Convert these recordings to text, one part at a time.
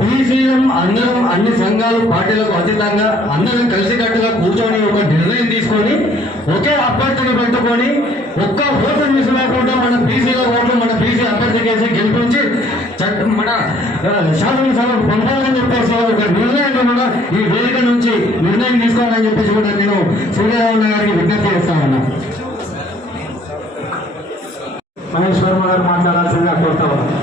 BCM అందరం అన్ని సంఘాలు పార్టీలకు అతీతంగా అందరం కలిసికట్టుగా కూర్చొని ఒక నిర్ణయం తీసుకొని ఒకే అభ్యర్థిని పెట్టుకొని ఒక్క ఓటు మిస్ లేకుండా మన బీసీల ఓట్లు మన బీసీ అభ్యర్థి కేసి గెలిపించి మన శాసనసభకు పంపాలని చెప్పేసి ఒక నిర్ణయాన్ని కూడా ఈ వేదిక నుంచి నిర్ణయం తీసుకోవాలని చెప్పేసి కూడా నేను సూర్యరావు గారికి విజ్ఞప్తి చేస్తా ఉన్నా. మహేష్ వర్మ గారు మాట్లాడాల్సిందిగా కోరుతా ఉన్నా.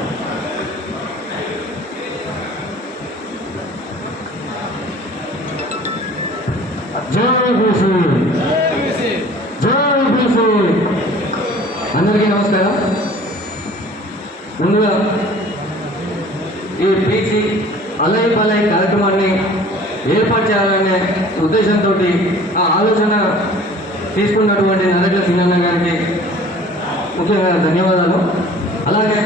అందరికీ నమస్కారం. ముందుగా ఈ పీసీ అలై పలై కార్యక్రమాన్ని ఏర్పాటు చేయాలనే ఉద్దేశంతో ఆ ఆలోచన తీసుకున్నటువంటి నరేట్ల సింగన్న గారికి ముఖ్యంగా ధన్యవాదాలు. అలాగే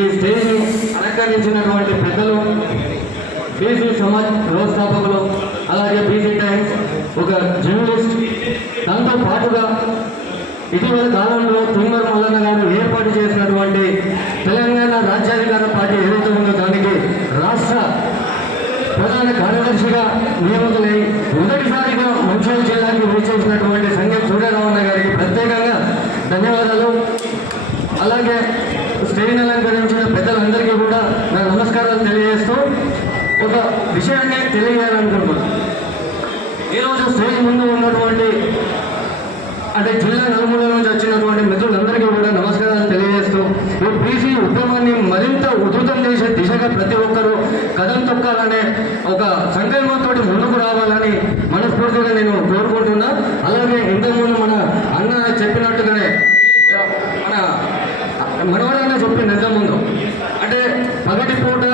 ఈ స్టేజ్ని అలంకరించినటువంటి పెద్దలు, బీసీ సమాజ్ వ్యవస్థాపకులు, అలాగే బీసీ టైమ్స్ ఒక జర్నలిస్ట్, దాంతో పాటుగా ఇటీవల కాలంలో తుంగర్ మల్లన్న గారు ఏర్పాటు చేసినటువంటి తెలంగాణ రాజ్యాధికార పార్టీ ఏదైతే ఉందో దానికి రాష్ట్ర ప్రధాన కార్యదర్శిగా నియమితులై మొదటిసారిగా మంచిర్యాల జిల్లాకి విచ్చేసినటువంటి సంఘం సూర్యరావు గారికి ప్రత్యేకంగా ధన్యవాదాలు. అలాగే స్టేజ్ అలంకరించిన పెద్దలందరికీ కూడా నా నమస్కారాలు తెలియజేస్తూ ఒక విషయాన్ని తెలియజేయాలనుకుంటున్నాను. ఈరోజు స్టేజ్ ముందు ఉన్నటువంటి అంటే జిల్లా నలుమూల నుంచి వచ్చినటువంటి మిత్రులందరికీ కూడా నమస్కారాలు తెలియజేస్తూ ఈ బీసీ ఉద్యమాన్ని మరింత ఉధృతం చేసే దిశగా ప్రతి ఒక్కరూ కదం తొక్కాలనే ఒక సంకల్పంతో ముందుకు రావాలని మనస్ఫూర్తిగా నేను కోరుకుంటున్నా. అలాగే ఇంతకుముందు మన అన్న చెప్పినట్టుగానే మన మనవడన్న చెప్పింది ఇంతకుముందు, అంటే పగటి పూట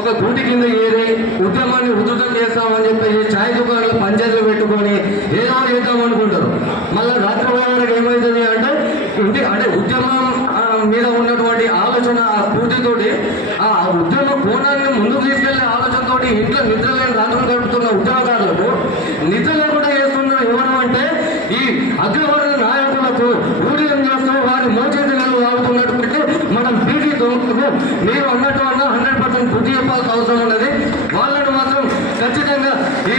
ఒక గూటి కింద ఏరి ఉద్యమాన్ని ఉధృతం చేస్తామని చెప్పేసి ఛాయ్ దుకాణాలు పంచాయతీలు పెట్టుకొని ఏదో చేద్దామనుకుంటారు. మళ్ళీ రాత్రి పోయేవాడికి ఏమవుతుంది అంటే ఉద్యమం మీద ఉన్నటువంటి ఆలోచన, ఆ స్ఫూర్తితోటి ఆ ఉద్యమ కోణాన్ని ముందుకు తీసుకెళ్లే ఆలోచనతో ఇంట్లో నిద్రలేని రాత్రులు గడుపుతున్న ఉద్యమకారులకు నిద్ర లేకుండా చేస్తున్నారు. ఎవరు అంటే ఈ అగ్రవర్ణ నాయకులకు ఊడియం చేస్తూ వారి మోచేతులు వాడుతున్నటువంటి మనం బీసీతో మీరు అన్నట్టు 100% బుద్ధి చెప్పాల్సిన అవసరం ఉన్నది. వాళ్ళను మాత్రం ఖచ్చితంగా ఈ